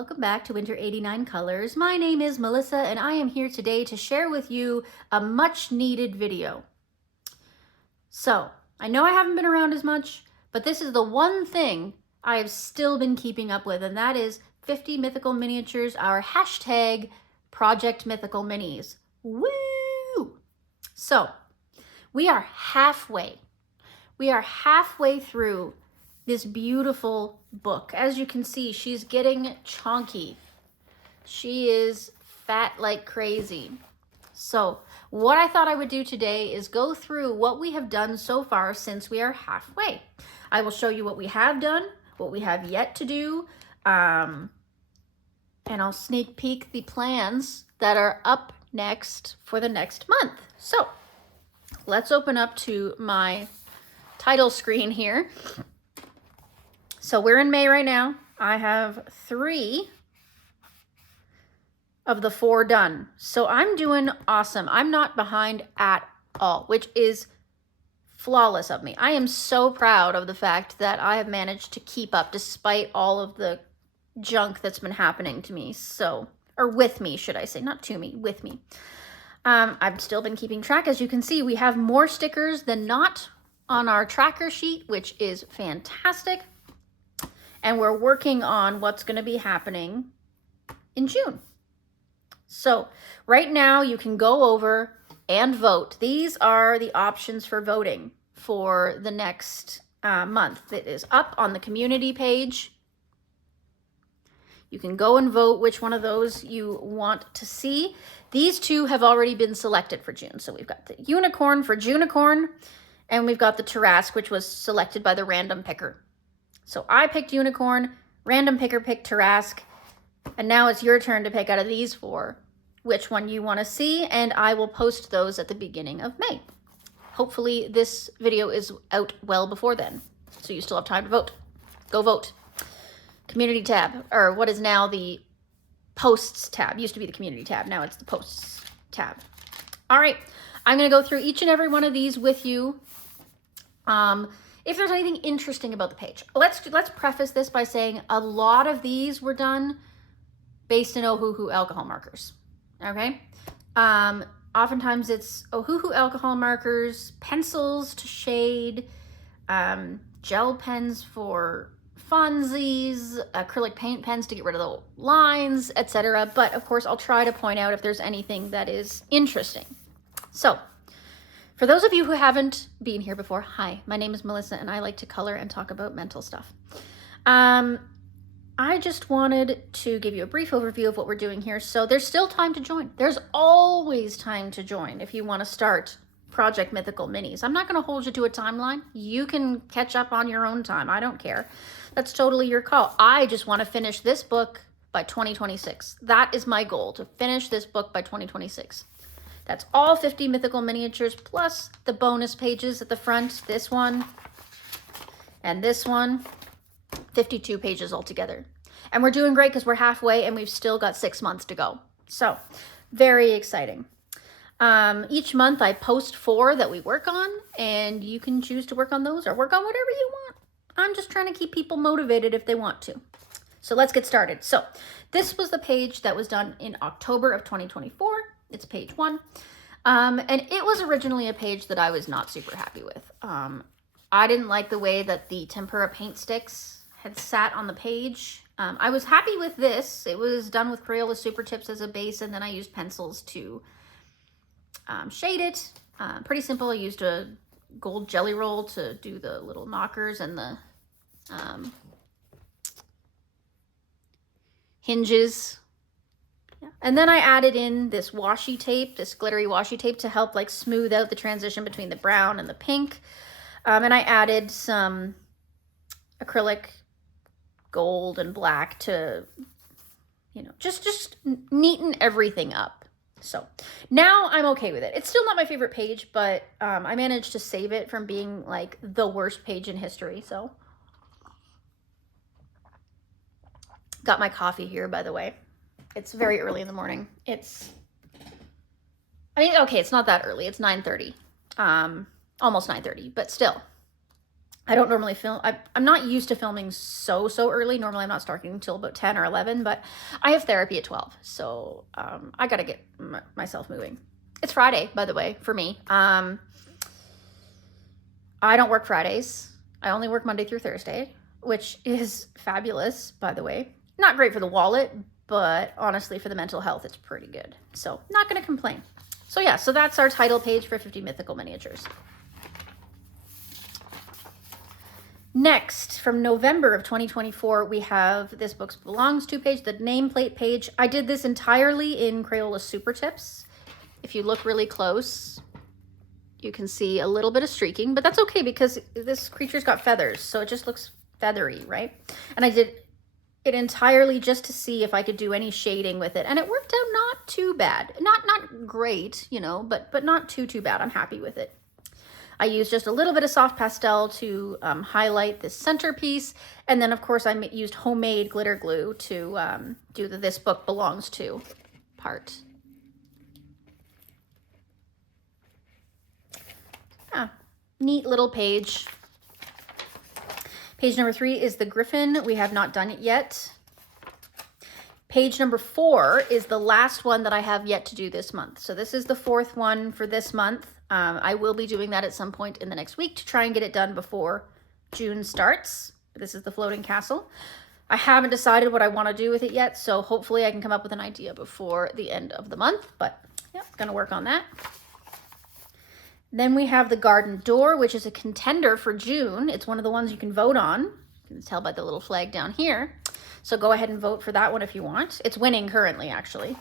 welcome back to Winter 89 Colors. My name is Melissa and I am here today to share with you a much needed video. So, I know I haven't been around as much, but this is the one thing I have still been keeping up with, and that is 50 mythical miniatures, our hashtag Project Mythical Minis. Woo! So, we are halfway through this beautiful book. As you can see, she's getting chonky. She is fat like crazy. So what I thought I would do today is go through what we have done so far since we are halfway. I will show you what we have done, what we have yet to do, and I'll sneak peek the plans that are up next for the next month. So let's open up to my title screen here. So we're in May right now. I have 3 of the 4 done. So I'm doing awesome. I'm not behind at all, which is flawless of me. I am so proud of the fact that I have managed to keep up despite all of the junk that's been happening to me. So, or with me, should I say, not to me, with me. I've still been keeping track. As you can see, we have more stickers than not on our tracker sheet, which is fantastic. And we're working on what's going to be happening in June. So right now you can go over and vote. These are the options for voting for the next month. It is up on the community page. You can go and vote which one of those you want to see. These 2 have already been selected for June. So we've got the unicorn for Junicorn, and we've got the Tarrasque, which was selected by the random picker. So I picked Unicorn, random picker picked Tarrasque, and now it's your turn to pick out of these 4 which one you want to see, and I will post those at the beginning of May. Hopefully this video is out well before then, so you still have time to vote. Go vote. Community tab, or what is now the posts tab. Used to be the community tab, now it's the posts tab. All right, I'm going to go through each and every one of these with you. If there's anything interesting about the page. Let's preface this by saying a lot of these were done based in Ohuhu alcohol markers, okay? Oftentimes it's Ohuhu alcohol markers, pencils to shade, gel pens for funsies, acrylic paint pens to get rid of the lines, etc. But of course, I'll try to point out if there's anything that is interesting. So, for those of you who haven't been here before, hi, my name is Melissa and I like to color and talk about mental stuff. I just wanted to give you a brief overview of what we're doing here. So there's still time to join. There's always time to join if you want to start Project Mythical Minis. I'm not going to hold you to a timeline. You can catch up on your own time. I don't care. That's totally your call. I just want to finish this book by 2026. That is my goal, to finish this book by 2026. That's all 50 mythical miniatures plus the bonus pages at the front. This one and this one. 52 pages altogether. And we're doing great because we're halfway and we've still got 6 months to go. So very exciting. Each month I post 4 that we work on, and you can choose to work on those or work on whatever you want. I'm just trying to keep people motivated if they want to. So let's get started. So this was the page that was done in October of 2024. It's page 1. And it was originally a page that I was not super happy with. I didn't like the way that the tempera paint sticks had sat on the page. I was happy with this. It was done with Crayola Super Tips as a base, and then I used pencils to shade it. Pretty simple. I used a gold jelly roll to do the little knockers and the hinges. Yeah. And then I added in this washi tape, this glittery washi tape, to help like smooth out the transition between the brown and the pink. And I added some acrylic gold and black to, you know, just neaten everything up. So now I'm okay with it. It's still not my favorite page, but I managed to save it from being like the worst page in history. So got my coffee here, by the way. It's very early in the morning. It's not that early. It's 9:30, almost 9:30, but still. I don't normally film. I'm not used to filming so early. Normally I'm not starting until about 10 or 11, but I have therapy at 12. So I got to get myself moving. It's Friday, by the way, for me. I don't work Fridays. I only work Monday through Thursday, which is fabulous, by the way. Not great for the wallet, but honestly, for the mental health, it's pretty good. So not going to complain. So yeah, so that's our title page for 50 Mythical Miniatures. Next, from November of 2024, we have This Book Belongs To page, the nameplate page. I did this entirely in Crayola Super Tips. If you look really close, you can see a little bit of streaking, but that's okay because this creature's got feathers, so it just looks feathery, right? And I did it entirely just to see if I could do any shading with it, and it worked out not too bad. Not great, you know, but not too bad. I'm happy with it. I used just a little bit of soft pastel to highlight this centerpiece. And then, of course, I used homemade glitter glue to do the This Book Belongs To part. Neat little page. Page number 3 is the Griffin. We have not done it yet. Page number 4 is the last one that I have yet to do this month. So this is the 4th one for this month. I will be doing that at some point in the next week to try and get it done before June starts. This is the Floating Castle. I haven't decided what I want to do with it yet, so hopefully I can come up with an idea before the end of the month, but yeah, gonna work on that. Then we have the Garden Door, which is a contender for June. It's one of the ones you can vote on. You can tell by the little flag down here. So go ahead and vote for that one if you want. It's winning currently, actually.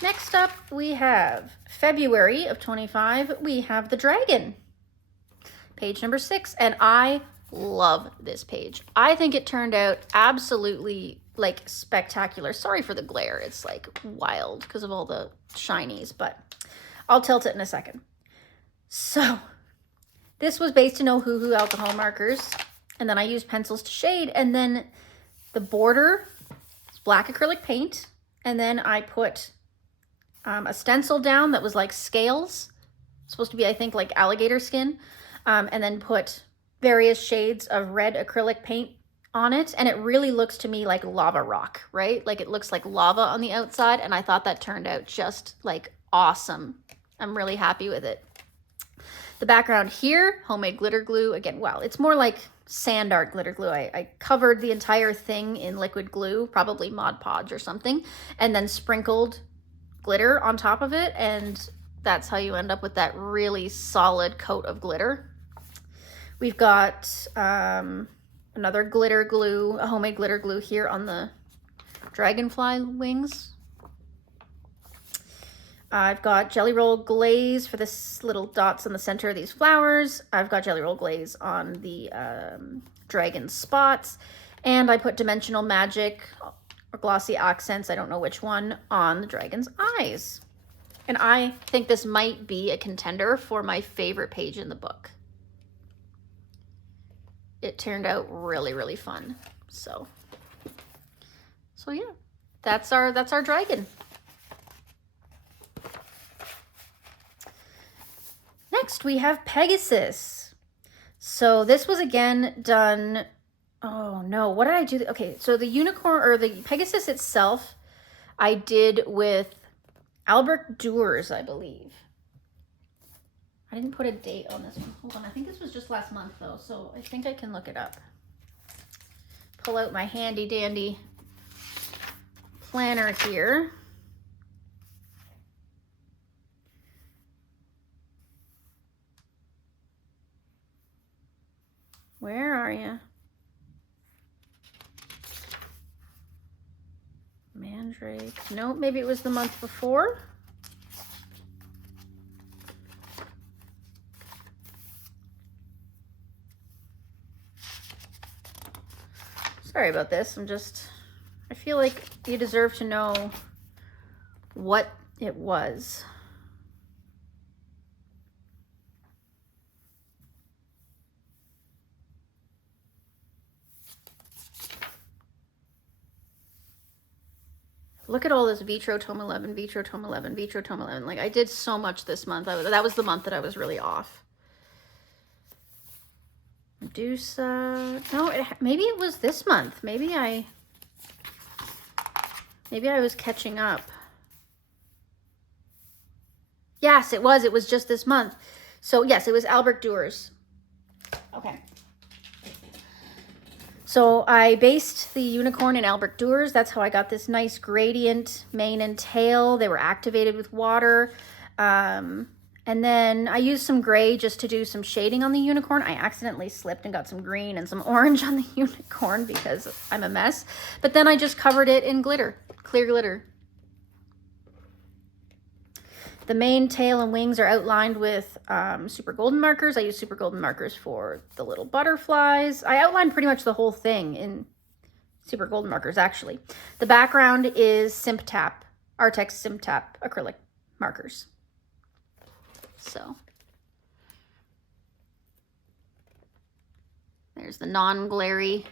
Next up, we have February of 25. We have the Dragon, page number 6, and I love this page. I think it turned out absolutely like spectacular. Sorry for the glare. It's like wild because of all the shinies, but I'll tilt it in a second. So this was based in Ohuhu alcohol markers, and then I used pencils to shade, and then the border is black acrylic paint, and then I put a stencil down that was like scales, supposed to be, I think, like alligator skin, and then put various shades of red acrylic paint on it, and it really looks to me like lava rock, right? Like it looks like lava on the outside, and I thought that turned out just like awesome. I'm really happy with it. The background here, homemade glitter glue. Again, wow, it's more like sand art glitter glue. I covered the entire thing in liquid glue, probably Mod Podge or something, and then sprinkled glitter on top of it, and that's how you end up with that really solid coat of glitter. We've got another glitter glue, a homemade glitter glue here on the dragonfly wings. I've got Jelly Roll glaze for this little dots in the center of these flowers. I've got Jelly Roll glaze on the dragon spots, and I put Dimensional Magic or Glossy Accents, I don't know which one, on the dragon's eyes. And I think this might be a contender for my favorite page in the book. It turned out really fun. So yeah, that's our dragon. Next we have Pegasus. So this was again done, oh no, what did I do? Okay, so the unicorn, or the Pegasus itself, I did with Albert Duers, I believe. I didn't put a date on this one. Hold on, I think this was just last month though, so I think I can look it up. Pull out my handy dandy planner here. Where are you? Mandrake. No, maybe it was the month before. Sorry about this. I feel like you deserve to know what it was. Look at all this Vitro Tome 11, Vitro Tome 11, Vitro Tome 11. Like, I did so much this month. That was the month that I was really off. Medusa. No, maybe it was this month. Maybe I was catching up. Yes, it was. It was just this month. So yes, it was Albert Duers. Okay. So I based the unicorn in Albert Duers. That's how I got this nice gradient mane and tail. They were activated with water. And then I used some gray just to do some shading on the unicorn. I accidentally slipped and got some green and some orange on the unicorn because I'm a mess. But then I just covered it in glitter, clear glitter. The mane, tail, and wings are outlined with super golden markers. I use super golden markers for the little butterflies. I outlined pretty much the whole thing in super golden markers, actually. The background is Artex Simtap acrylic markers. So there's the non-glary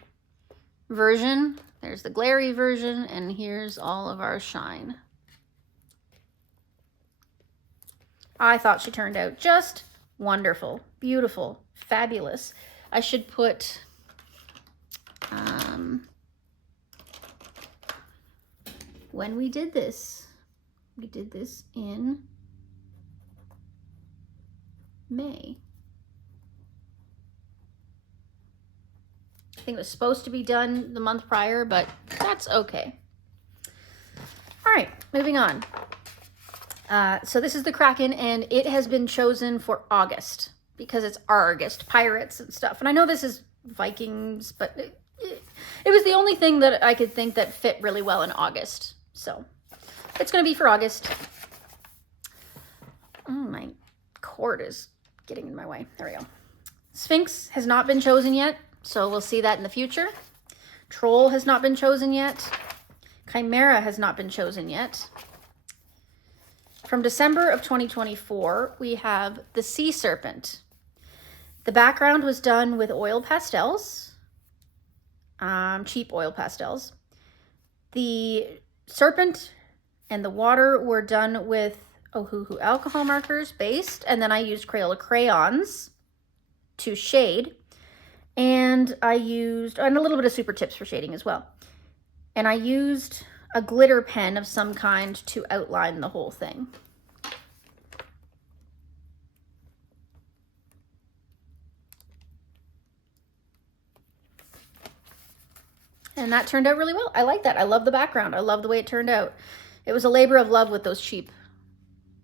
version. There's the glary version, and here's all of our shine. I thought she turned out just wonderful, beautiful, fabulous. I should put when we did this in May. I think it was supposed to be done the month prior, but that's okay. All right, moving on. So this is the Kraken, and it has been chosen for August because it's August, pirates and stuff. And I know this is Vikings, but it was the only thing that I could think that fit really well in August. So it's going to be for August. Oh, my cord is getting in my way. There we go. Sphinx has not been chosen yet, so we'll see that in the future. Troll has not been chosen yet. Chimera has not been chosen yet. From December of 2024, we have the Sea Serpent. The background was done with oil pastels, cheap oil pastels. The serpent and the water were done with Ohuhu alcohol markers based, and then I used Crayola crayons to shade, and I used, and a little bit of super tips for shading as well. And I used a glitter pen of some kind to outline the whole thing. And that turned out really well. I like that. I love the background. I love the way it turned out. It was a labor of love with those cheap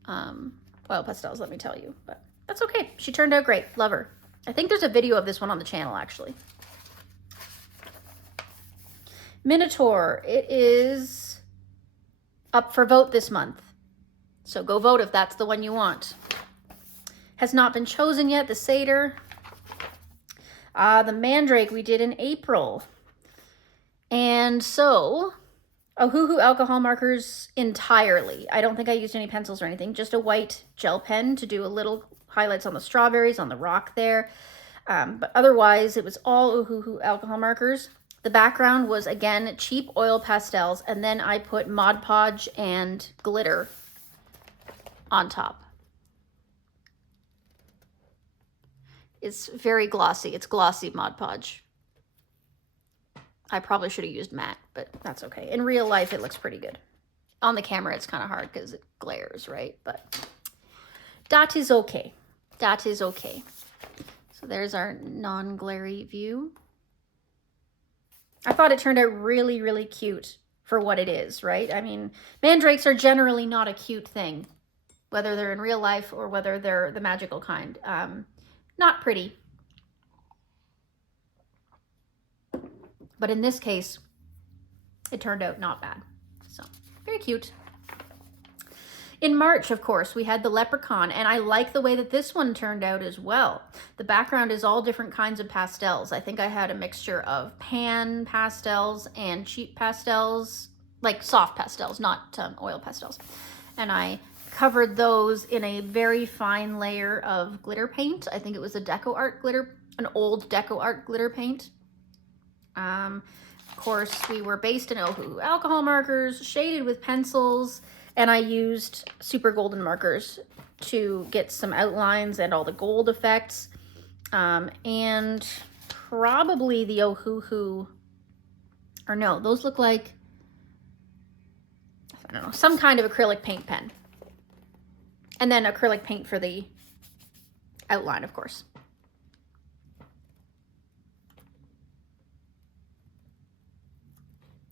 oil pastels, let me tell you. But that's okay. She turned out great. Love her. I think there's a video of this one on the channel, actually. Minotaur. It is up for vote this month. So go vote if that's the one you want. Has not been chosen yet. The Satyr. The Mandrake we did in April. And so, Ohuhu alcohol markers entirely. I don't think I used any pencils or anything. Just a white gel pen to do a little highlights on the strawberries, on the rock there. But otherwise, it was all Ohuhu alcohol markers. The background was, again, cheap oil pastels. And then I put Mod Podge and glitter on top. It's very glossy. It's glossy Mod Podge. I probably should have used matte, but that's okay. In real life, it looks pretty good. On the camera, it's kind of hard because it glares, right? But that is okay. That is okay. So there's our non-glary view. I thought it turned out really, really cute for what it is, right? I mean, mandrakes are generally not a cute thing, whether they're in real life or whether they're the magical kind. Not pretty. But in this case, it turned out not bad. So, very cute. In March, of course, we had the Leprechaun, and I like the way that this one turned out as well. The background is all different kinds of pastels. I think I had a mixture of pan pastels and cheap pastels, like soft pastels, not oil pastels. And I covered those in a very fine layer of glitter paint. I think it was a Deco Art glitter, an old Deco Art glitter paint. Of course, we were based in Ohuhu alcohol markers, shaded with pencils, and I used super golden markers to get some outlines and all the gold effects. And probably the Ohuhu, or no, those look like, I don't know, some kind of acrylic paint pen. And then acrylic paint for the outline, of course.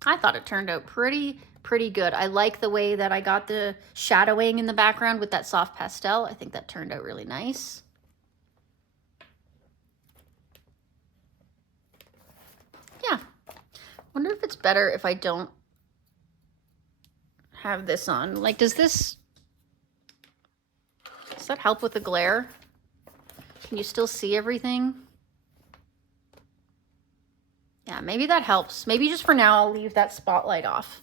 I thought it turned out pretty good. I like the way that I got the shadowing in the background with that soft pastel. I think that turned out really nice. Yeah. Wonder if it's better if I don't have this on. Like, does that help with the glare? Can you still see everything? Yeah, maybe that helps. Maybe just for now, I'll leave that spotlight off.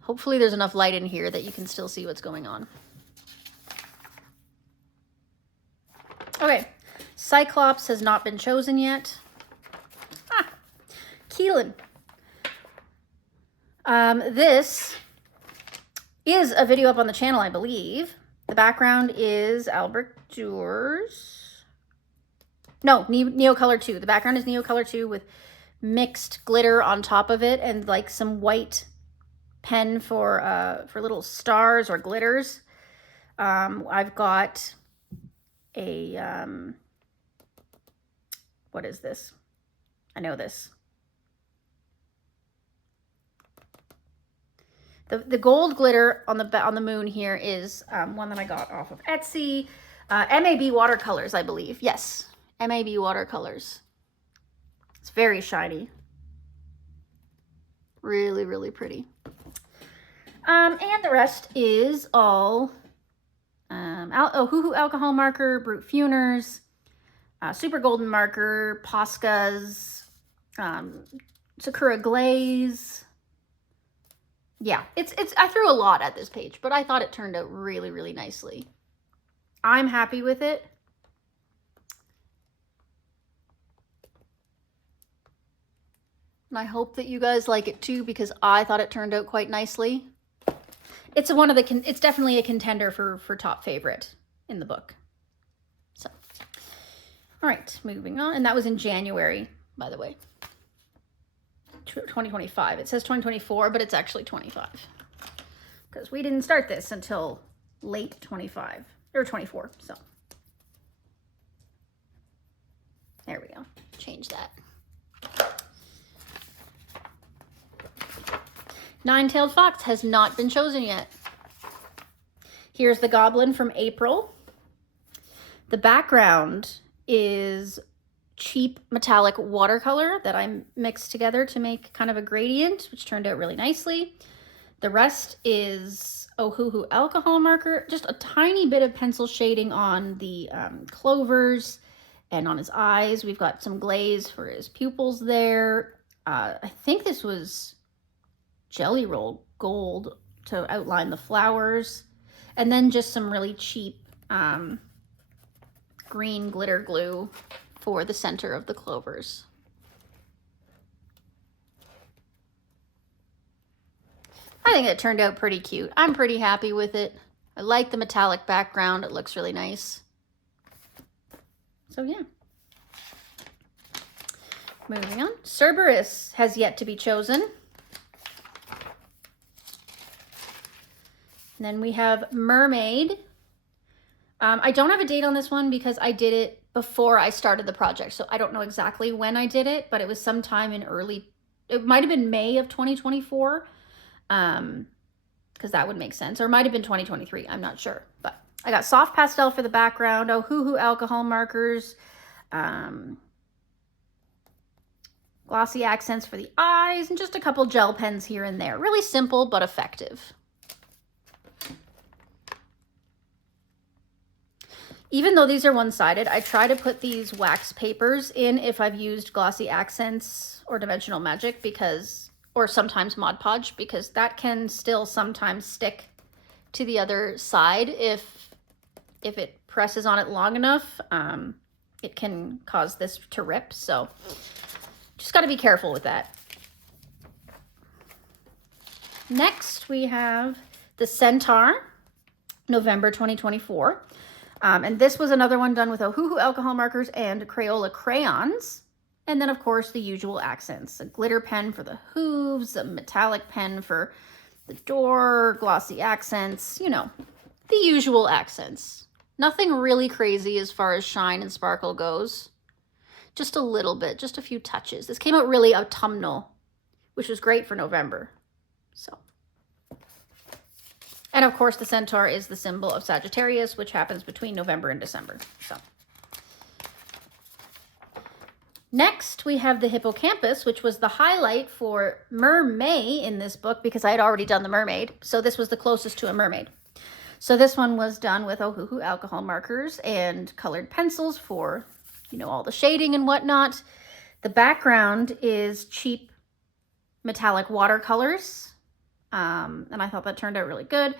Hopefully there's enough light in here that you can still see what's going on. Okay, Cyclops has not been chosen yet. Keelan. This is a video up on the channel, I believe. The background is Albrecht Dürer. No, Neo Color 2. The background is Neo Color 2 with mixed glitter on top of it and like some white pen for little stars or glitters. I've got a what is this? I know this. The gold glitter on the moon here is one that I got off of Etsy. MAB watercolors, I believe. Yes, MAB watercolors. It's very shiny. Really, really pretty. And the rest is all Ohuhu alcohol marker, Brute Funers, Super Golden marker, Poscas, Sakura glaze. Yeah, it's I threw a lot at this page, but I thought it turned out really, really nicely. I'm happy with it. And I hope that you guys like it too, because I thought it turned out quite nicely. It's it's definitely a contender for top favorite in the book. So, all right, moving on. And that was in January, by the way. 2025. It says 2024, but it's actually 25 because we didn't start this until late 25 or 24. So there we go. Change that. Nine-tailed fox has not been chosen yet. Here's the goblin from April. The background is cheap metallic watercolor that I mixed together to make kind of a gradient, which turned out really nicely. The rest is Ohuhu alcohol marker, just a tiny bit of pencil shading on the clovers and on his eyes. We've got some glaze for his pupils there. I think this was Jelly Roll Gold to outline the flowers. And then just some really cheap green glitter glue for the center of the clovers. I think it turned out pretty cute. I'm pretty happy with it. I like the metallic background. It looks really nice. So yeah. Moving on. Cerberus has yet to be chosen. And then we have Mermaid. I don't have a date on this one because I did it before I started the project. So I don't know exactly when I did it, but it was sometime in it might have been May of 2024. Because that would make sense. Or it might have been 2023. I'm not sure. But I got soft pastel for the background. Ohuhu alcohol markers. Glossy accents for the eyes. And just a couple gel pens here and there. Really simple, but effective. Even though these are one-sided, I try to put these wax papers in if I've used glossy accents or dimensional magic or sometimes Mod Podge, because that can still sometimes stick to the other side if it presses on it long enough. It can cause this to rip, so just got to be careful with that. Next, we have the Centaur, November 2024. And this was another one done with Ohuhu alcohol markers and Crayola crayons. And then, of course, the usual accents. A glitter pen for the hooves, a metallic pen for the door, glossy accents, you know, the usual accents. Nothing really crazy as far as shine and sparkle goes. Just a little bit, just a few touches. This came out really autumnal, which was great for November. So, and of course the centaur is the symbol of Sagittarius, which happens between November and December. So next we have the hippocampus, which was the highlight for Mermaid in this book because I had already done the mermaid. So this was the closest to a mermaid. So this one was done with Ohuhu alcohol markers and colored pencils for, you know, all the shading and whatnot. The background is cheap metallic watercolors. And I thought that turned out really good.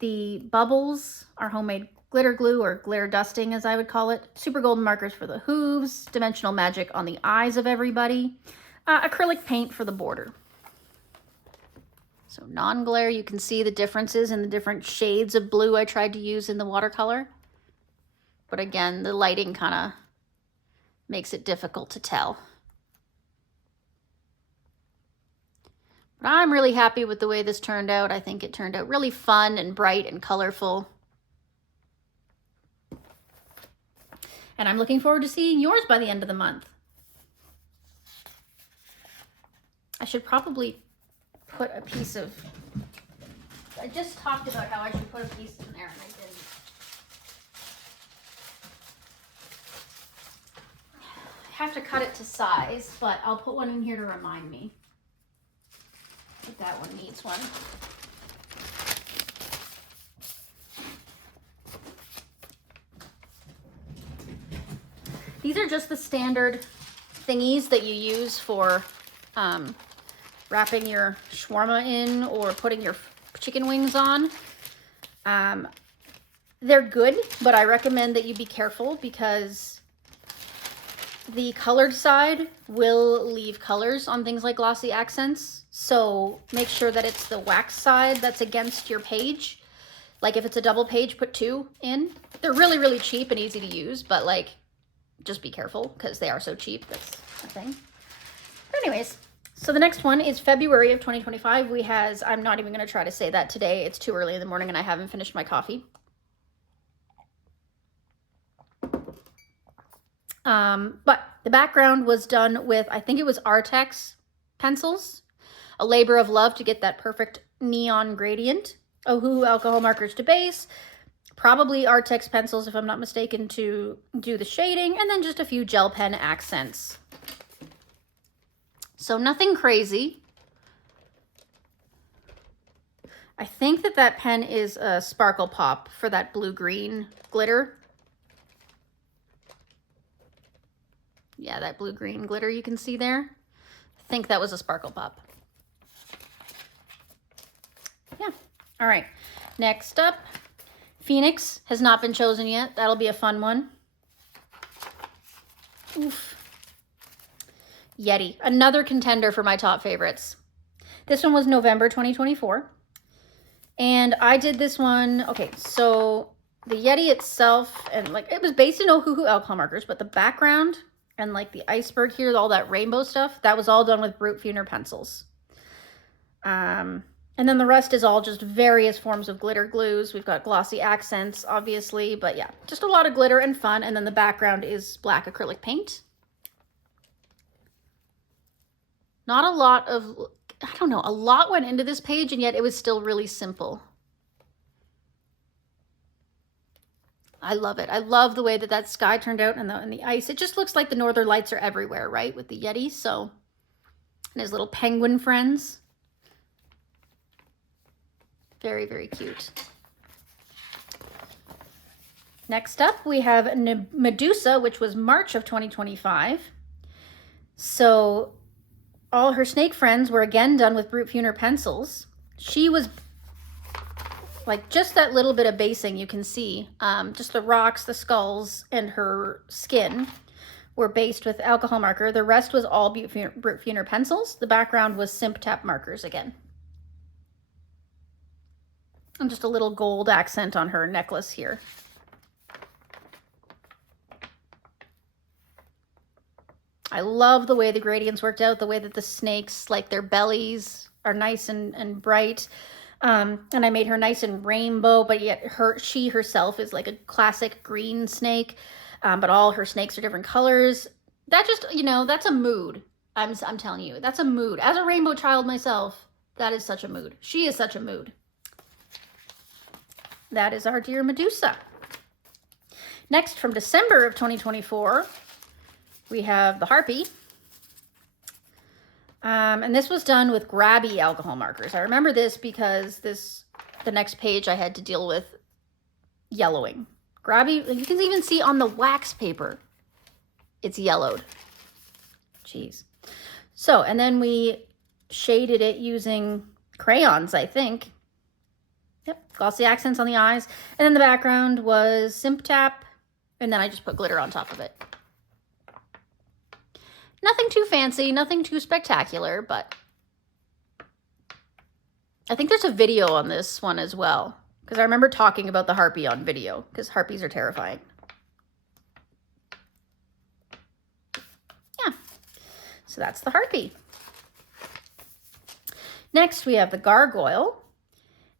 The bubbles are homemade glitter glue, or glitter dusting as I would call it. Super golden markers for the hooves, dimensional magic on the eyes of everybody, acrylic paint for the border. So non-glare, you can see the differences in the different shades of blue I tried to use in the watercolor. But again, the lighting kind of makes it difficult to tell. But I'm really happy with the way this turned out. I think it turned out really fun and bright and colorful. And I'm looking forward to seeing yours by the end of the month. I should probably put a piece of, I just talked about how I should put a piece in there and I didn't. I have to cut it to size, but I'll put one in here to remind me that that one needs one. These are just the standard thingies that you use for wrapping your shawarma in or putting your chicken wings on. They're good, but I recommend that you be careful because the colored side will leave colors on things like glossy accents. So make sure that it's the wax side that's against your page. Like if it's a double page, put 2 in. They're really, really cheap and easy to use, but like, just be careful because they are so cheap. That's the thing. But anyways, so the next one is February of 2025. We has, I'm not even going to try to say that today. It's too early in the morning and I haven't finished my coffee. But the background was done with, I think it was Artex pencils, a labor of love to get that perfect neon gradient. Ohuhu alcohol markers to base, probably Artex pencils, if I'm not mistaken, to do the shading, and then just a few gel pen accents. So nothing crazy. I think that that pen is a Sparkle Pop for that blue-green glitter. Yeah, that blue-green glitter you can see there. I think that was a Sparkle Pop. Yeah, all right. Next up, Phoenix has not been chosen yet. That'll be a fun one. Oof. Yeti, another contender for my top favorites. This one was November 2024. And I did this one, okay, so the Yeti itself, and like it was based in Ohuhu alcohol markers, but the background and like the iceberg here, all that rainbow stuff, that was all done with Brute Funer pencils. And then the rest is all just various forms of glitter glues. We've got glossy accents, obviously, but yeah, just a lot of glitter and fun. And then the background is black acrylic paint. Not a lot of, I don't know, a lot went into this page, and yet it was still really simple. I love it. I love the way that that sky turned out and the ice. It just looks like the northern lights are everywhere, right, with the Yeti. So, and his little penguin friends. Very, very cute. Next up, we have Medusa, which was March of 2025. So all her snake friends were again done with Brute Funer pencils. She was like just that little bit of basing you can see. Just the rocks, the skulls, and her skin were based with alcohol marker. The rest was all Brute Funer pencils. The background was Simp Tap markers again. And just a little gold accent on her necklace here. I love the way the gradients worked out, the way that the snakes, like their bellies are nice and bright. And I made her nice and rainbow, but yet she herself is like a classic green snake. But all her snakes are different colors. That just, you know, that's a mood. I'm telling you, that's a mood. As a rainbow child myself, that is such a mood. She is such a mood. That is our dear Medusa. Next, from December of 2024, we have the Harpy. And this was done with grabby alcohol markers. I remember this because the next page I had to deal with yellowing. Grabby, you can even see on the wax paper, it's yellowed. Jeez. So, and then we shaded it using crayons, I think. Yep, glossy accents on the eyes. And then the background was Simp Tap, and then I just put glitter on top of it. Nothing too fancy, nothing too spectacular, but I think there's a video on this one as well, because I remember talking about the Harpy on video, because Harpies are terrifying. Yeah, so that's the Harpy. Next, we have the Gargoyle,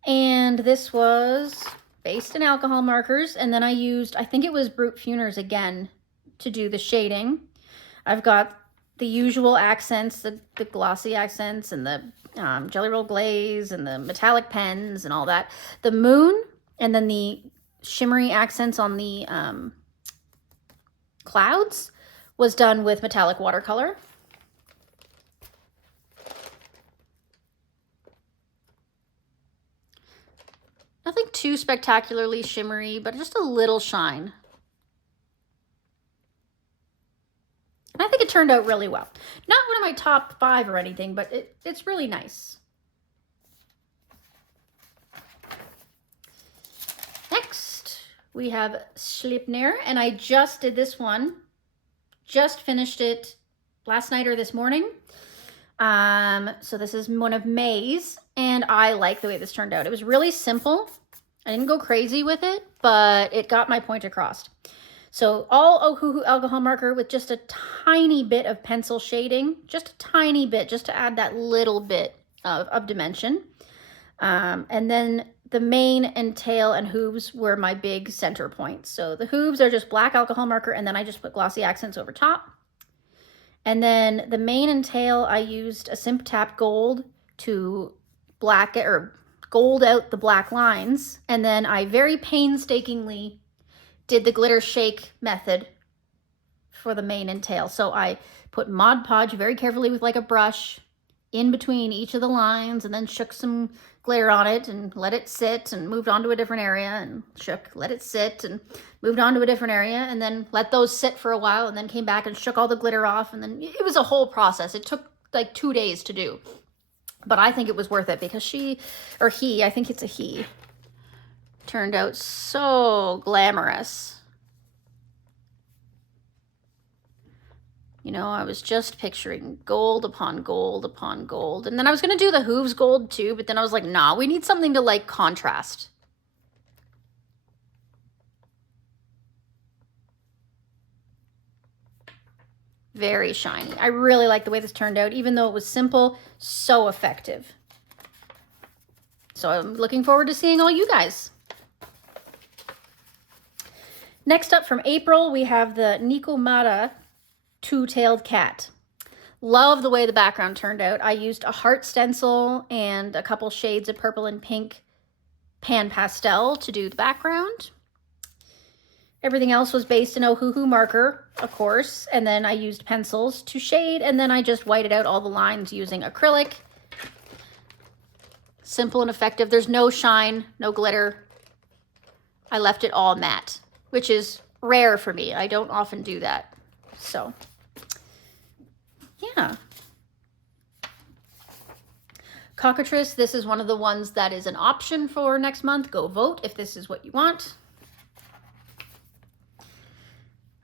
and this was based in alcohol markers, and then I used, I think it was Brute Funers again to do the shading. I've got the usual accents, the glossy accents, and the Jelly Roll Glaze, and the metallic pens, and all that. The moon, and then the shimmery accents on the clouds was done with metallic watercolor. Nothing too spectacularly shimmery, but just a little shine. And I think it turned out really well. Not one of my top 5 or anything, but it's really nice. Next, we have Sleipnir, and I just did this one. Just finished it last night or this morning. So this is one of May's, and I like the way this turned out. It was really simple. I didn't go crazy with it, but it got my point across. So all Ohuhu alcohol marker with just a tiny bit of pencil shading, just a tiny bit, just to add that little bit of dimension. And then the mane and tail and hooves were my big center points. So the hooves are just black alcohol marker, and then I just put glossy accents over top. And then the mane and tail, I used a Simp Tap Gold to black or gold out the black lines. And then I very painstakingly did the glitter shake method for the mane and tail. So I put Mod Podge very carefully with like a brush in between each of the lines, and then shook some glitter on it and let it sit, and moved on to a different area, and shook, let it sit, and moved on to a different area, and then let those sit for a while, and then came back and shook all the glitter off. And then it was a whole process. It took like 2 days to do, but I think it was worth it because she, or he, I think it's a he, turned out so glamorous. You know, I was just picturing gold upon gold upon gold. And then I was going to do the hooves gold too, but then I was like, nah, we need something to like contrast. Very shiny. I really like the way this turned out, even though it was simple, so effective. So I'm looking forward to seeing all you guys. Next up from April, we have the Nikomata Two-Tailed Cat. Love the way the background turned out. I used a heart stencil and a couple shades of purple and pink pan pastel to do the background. Everything else was based in Ohuhu marker, of course, and then I used pencils to shade, and then I just whited out all the lines using acrylic. Simple and effective. There's no shine, no glitter. I left it all matte, which is rare for me. I don't often do that. So yeah. Cockatrice, this is one of the ones that is an option for next month. Go vote if this is what you want.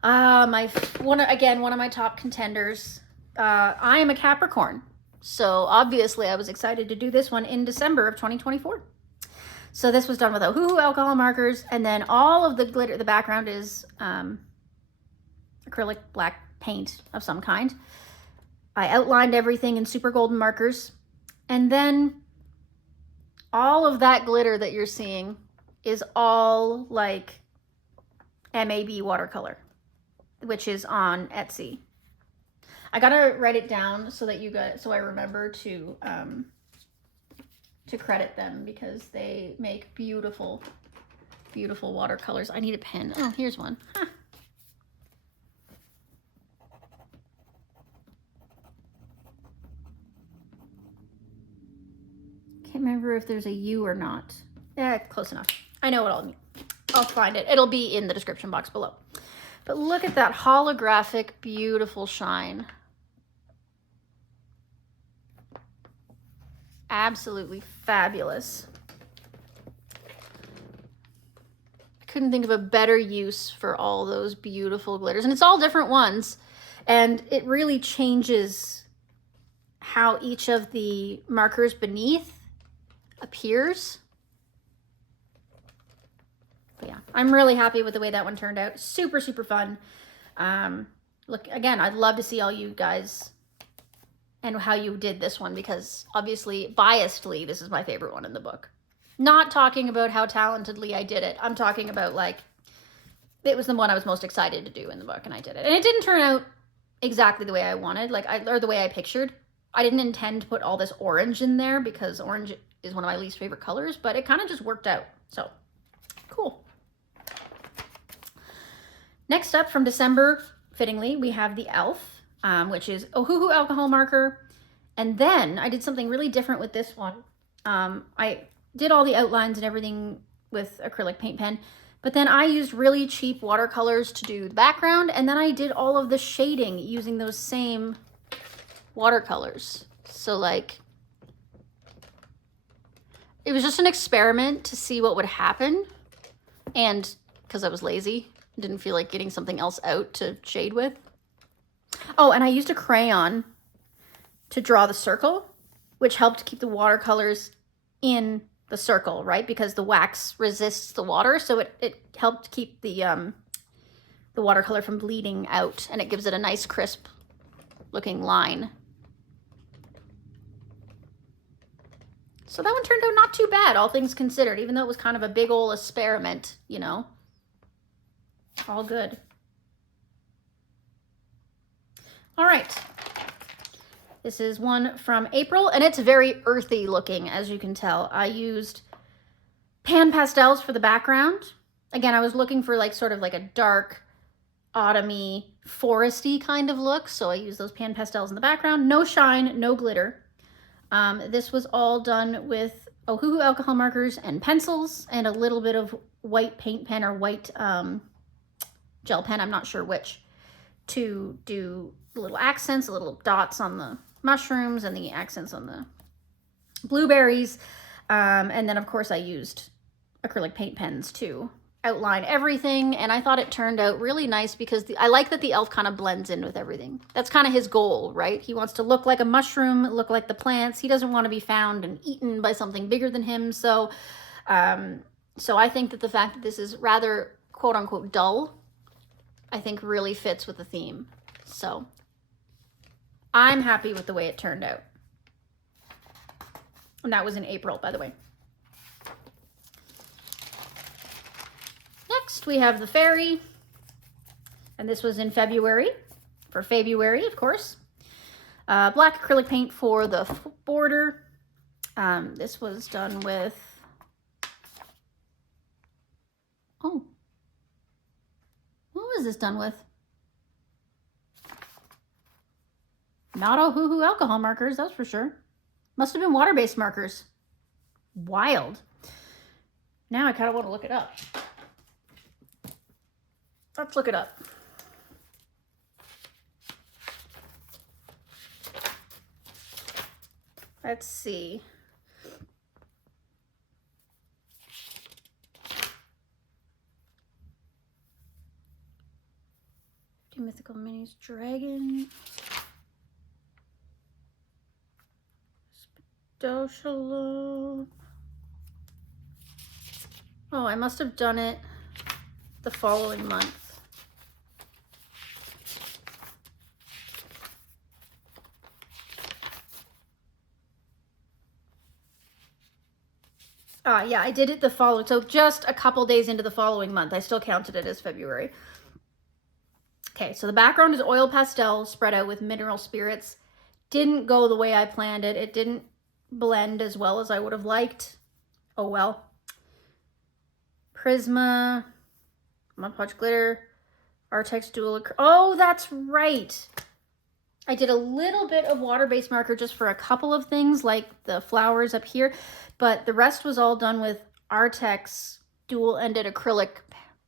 One of my top contenders. I am a Capricorn, so obviously I was excited to do this one in December of 2024. So this was done with Ohuhu alcohol markers, and then all of the glitter, the background is acrylic black paint of some kind. I outlined everything in super golden markers. And then all of that glitter that you're seeing is all like MAB watercolor, which is on Etsy. I gotta write it down so that you guys, so I remember to credit them, because they make beautiful, beautiful watercolors. I need a pen. Oh, here's one. Huh. Can't remember if there's a U or not. Yeah, close enough. I know what I'll find it. It'll be in the description box below. But look at that holographic, beautiful shine. Absolutely fabulous. I couldn't think of a better use for all those beautiful glitters. And it's all different ones. And it really changes how each of the markers beneath appears. But yeah, I'm really happy with the way that one turned out. Super, super fun. Look, again, I'd love to see all you guys and how you did this one, because obviously, biasedly, this is my favorite one in the book. Not talking about how talentedly I did it. I'm talking about, like, it was the one I was most excited to do in the book, and I did it. And it didn't turn out exactly the way I wanted, or the way I pictured. I didn't intend to put all this orange in there, because orange is one of my least favorite colors, but it kind of just worked out. So, cool. Next up, from December, fittingly, we have the Elf, which is Ohuhu alcohol marker. And then I did something really different with this one. I did all the outlines and everything with acrylic paint pen, but then I used really cheap watercolors to do the background, and then I did all of the shading using those same watercolors. So, like, it was just an experiment to see what would happen, and because I was lazy, didn't feel like getting something else out to shade with. Oh, and I used a crayon to draw the circle, which helped keep the watercolors in the circle, right? Because the wax resists the water, so it helped keep the watercolor from bleeding out, and it gives it a nice crisp looking line. So that one turned out not too bad, all things considered, even though it was kind of a big old experiment, you know. All good. All right. This is one from April, and it's very earthy looking, as you can tell. I used pan pastels for the background. Again, I was looking for like sort of like a dark, autumny, foresty kind of look, so I used those pan pastels in the background. No shine, no glitter. This was all done with Ohuhu alcohol markers and pencils, and a little bit of white paint pen or white gel pen, I'm not sure which, to do little accents, little dots on the mushrooms and the accents on the blueberries. And then of course I used acrylic paint pens to outline everything, and I thought it turned out really nice, because I like that the elf kind of blends in with everything. That's kind of his goal, right? He wants to look like a mushroom, look like the plants. He doesn't want to be found and eaten by something bigger than him. So I think that the fact that this is rather quote unquote dull, I think really fits with the theme. So I'm happy with the way it turned out. And that was in April, by the way. Next, we have the fairy. And this was in February, for February, of course. Black acrylic paint for the border. This was done with, oh, what was this done with? Not Ohuhu alcohol markers, that's for sure. Must have been water-based markers. Wild. Now I kind of want to look it up. Let's look it up. Let's see. Mythical Minis Dragon. Doshalom. Oh, I must have done it the following month. Yeah, I did it the following, so just a couple days into the following month. I still counted it as February. Okay, so the background is oil pastel spread out with mineral spirits. Didn't go the way I planned it. It didn't blend as well as I would have liked. Oh well. Prisma, Mod Podge glitter, Artex dual. Oh, that's right. I did a little bit of water-based marker just for a couple of things like the flowers up here, but the rest was all done with Artex dual-ended acrylic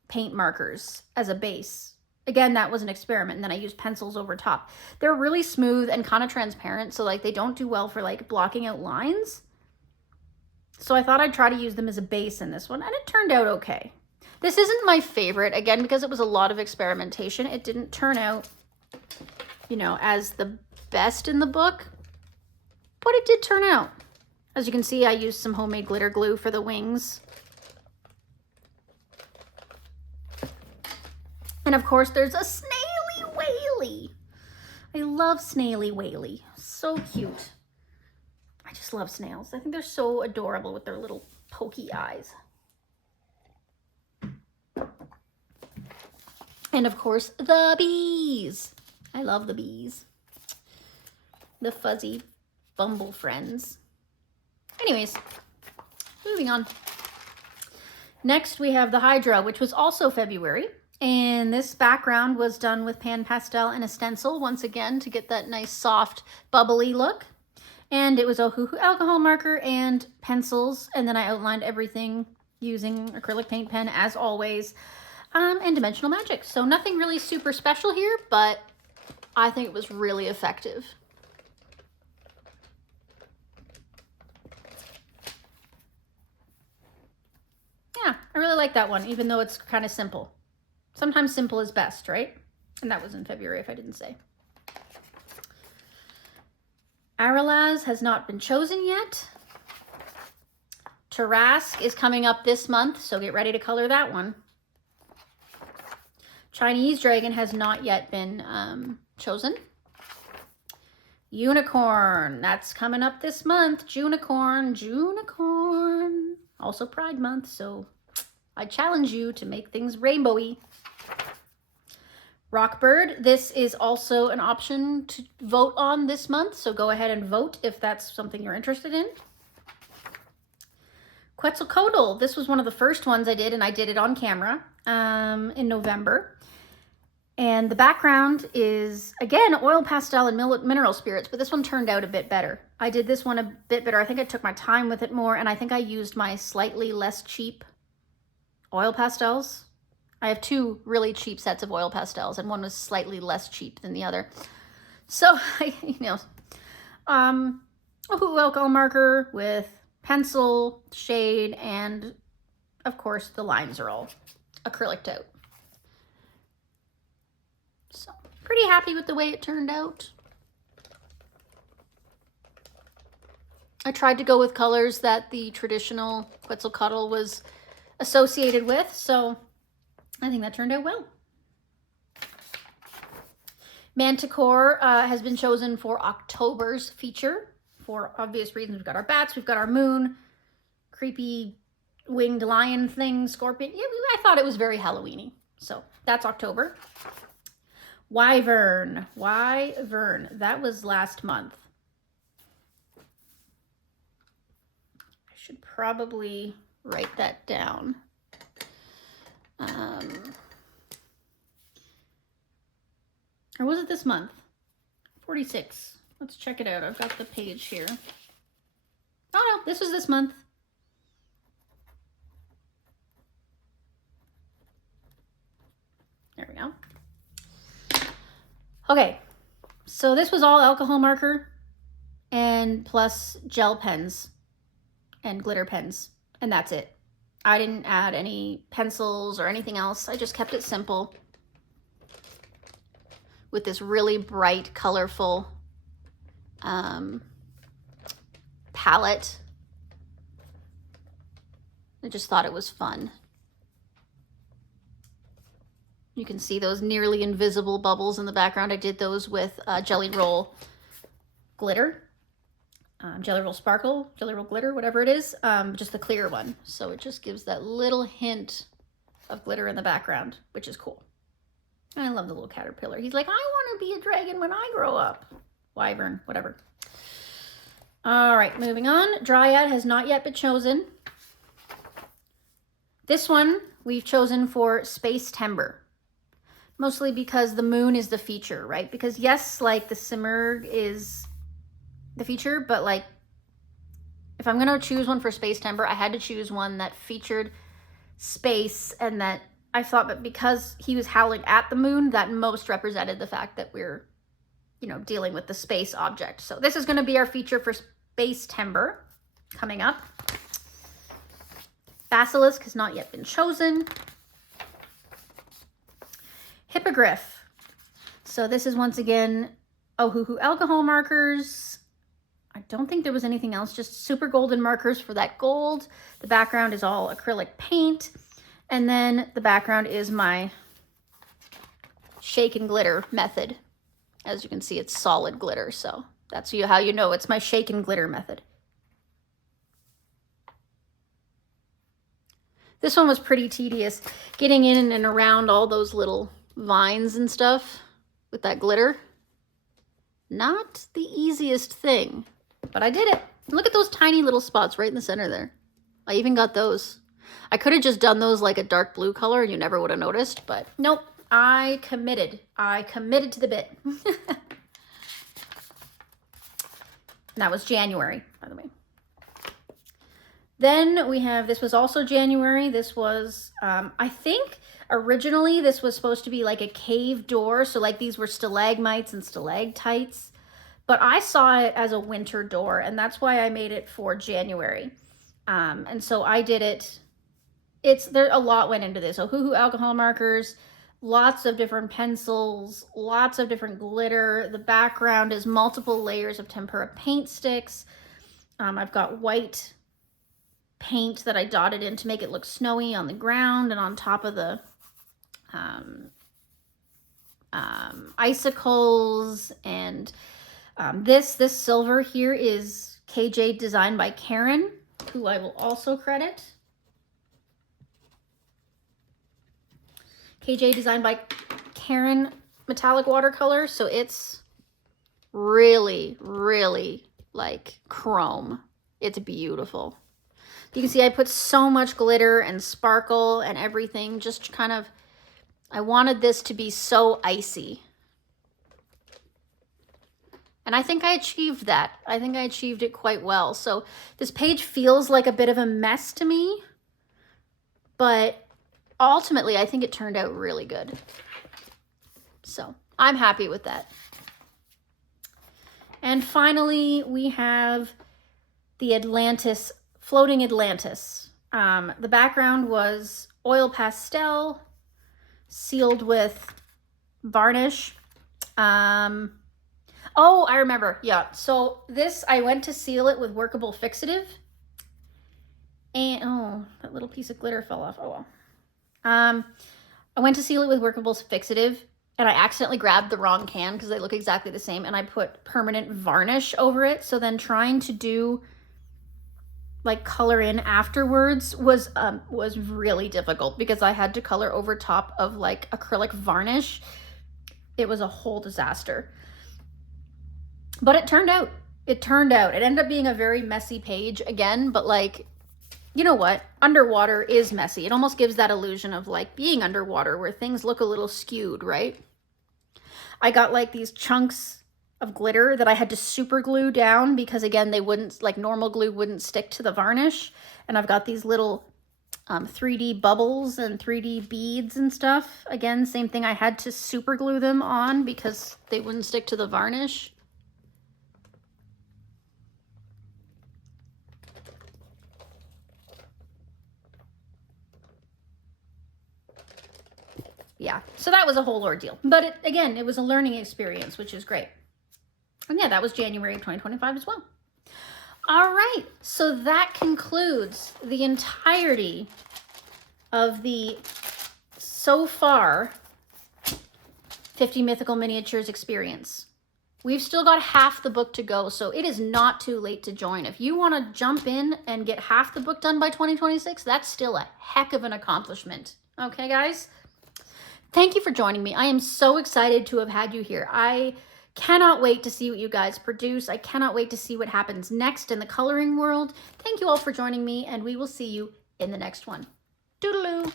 paint markers as a base. Again, that was an experiment, and then I used pencils over top. They're really smooth and kind of transparent, so like they don't do well for like blocking out lines. So I thought I'd try to use them as a base in this one, and it turned out okay. This isn't my favorite, again, because it was a lot of experimentation. It didn't turn out, you know, as the best in the book, but it did turn out. As you can see, I used some homemade glitter glue for the wings. And of course, there's a Snaily Whaley. I love Snaily Whaley. So cute. I just love snails. I think they're so adorable with their little pokey eyes. And of course, the bees. I love the bees. The fuzzy bumble friends. Anyways, moving on. Next, we have the Hydra, which was also February. And this background was done with pan pastel and a stencil, once again, to get that nice, soft, bubbly look. And it was a Hoo Hoo alcohol marker and pencils. And then I outlined everything using acrylic paint pen, as always, and Dimensional Magic. So nothing really super special here, but I think it was really effective. Yeah, I really like that one, even though it's kind of simple. Sometimes simple is best, right? And that was in February, if I didn't say. Arelaz has not been chosen yet. Tarask is coming up this month, so get ready to color that one. Chinese Dragon has not yet been chosen. Unicorn, that's coming up this month. Junicorn. Also Pride Month, so I challenge you to make things rainbowy. Rockbird, this is also an option to vote on this month, so go ahead and vote if that's something you're interested in. Quetzalcoatl, this was one of the first ones I did, and I did it on camera in November. And the background is, again, oil pastel and mineral spirits, but this one turned out a bit better. I did this one a bit better. I think I took my time with it more, and I think I used my slightly less cheap oil pastels. I have two really cheap sets of oil pastels, and one was slightly less cheap than the other. So, you know, a Hoo alcohol marker with pencil, shade, and of course the lines are all acrylic out. So, pretty happy with the way it turned out. I tried to go with colors that the traditional Quetzalcoatl was associated with, so I think that turned out well. Manticore has been chosen for October's feature for obvious reasons. We've got our bats, we've got our moon, creepy winged lion thing, scorpion. Yeah, I thought it was very Halloween-y, so that's October. Wyvern, that was last month. I should probably write that down. Or was it this month? 46. Let's check it out. I've got the page here. Oh no, this was this month. There we go. Okay, so this was all alcohol marker and plus gel pens and glitter pens, and that's it. I didn't add any pencils or anything else. I just kept it simple with this really bright, colorful palette. I just thought it was fun. You can see those nearly invisible bubbles in the background. I did those with Jelly Roll glitter. Jelly Roll Sparkle, Jelly Roll Glitter, whatever it is, just the clear one. So it just gives that little hint of glitter in the background, which is cool. And I love the little caterpillar. He's like, I want to be a dragon when I grow up. Wyvern, whatever. All right, moving on. Dryad has not yet been chosen. This one we've chosen for Space Timber. Mostly because the moon is the feature, right? Because yes, like the Simurgh is the feature, but like if I'm gonna choose one for Space Timber, I had to choose one that featured space, and that I thought that because he was howling at the moon, that most represented the fact that we're, you know, dealing with the space object. So this is gonna be our feature for Space Timber coming up. Basilisk has not yet been chosen. Hippogriff. So this is once again Ohuhu alcohol markers. I don't think there was anything else, just super golden markers for that gold. The background is all acrylic paint. And then the background is my shake and glitter method. As you can see, it's solid glitter. So that's how you know it's my shake and glitter method. This one was pretty tedious, getting in and around all those little vines and stuff with that glitter. Not the easiest thing, but I did it. Look at those tiny little spots right in the center there. I even got those. I could have just done those like a dark blue color and you never would have noticed, but nope, I committed. I committed to the bit. And that was January, by the way. Then we have, this was also January. This was, I think originally this was supposed to be like a cave door. So like these were stalagmites and stalactites, but I saw it as a winter door, and that's why I made it for January. And so I did it. There a lot went into this. Ohuhu alcohol markers, lots of different pencils, lots of different glitter. The background is multiple layers of tempera paint sticks. I've got white paint that I dotted in to make it look snowy on the ground and on top of the icicles. And this silver here is KJ designed by Karen, who I will also credit. KJ designed by Karen metallic watercolor, so it's really, really like chrome. It's beautiful. You can see I put so much glitter and sparkle and everything, just kind of, I wanted this to be so icy. And I think I achieved that. I think I achieved it quite well. So this page feels like a bit of a mess to me, but ultimately I think it turned out really good. So I'm happy with that. And finally, we have the Atlantis, Floating Atlantis. The background was oil pastel, sealed with varnish. Oh, I remember. Yeah. So this, I went to seal it with workable fixative. And, oh, that little piece of glitter fell off. Oh, well. I went to seal it with workable fixative, and I accidentally grabbed the wrong can because they look exactly the same, and I put permanent varnish over it. So then trying to do like color in afterwards was really difficult because I had to color over top of like acrylic varnish. It was a whole disaster. But it turned out. It turned out. It ended up being a very messy page again, but like, you know what? Underwater is messy. It almost gives that illusion of like being underwater where things look a little skewed, right? I got like these chunks of glitter that I had to super glue down because again, they wouldn't, like normal glue wouldn't stick to the varnish. And I've got these little 3D bubbles and 3D beads and stuff. Again, same thing. I had to super glue them on because they wouldn't stick to the varnish. Yeah, so that was a whole ordeal. But again, it was a learning experience, which is great. And yeah, that was January of 2025 as well. All right, so that concludes the entirety of the, so far, 50 Mythical Miniatures experience. We've still got half the book to go, so it is not too late to join. If you want to jump in and get half the book done by 2026, that's still a heck of an accomplishment. Okay, guys? Thank you for joining me. I am so excited to have had you here. I cannot wait to see what you guys produce. I cannot wait to see what happens next in the coloring world. Thank you all for joining me, and we will see you in the next one. Toodaloo!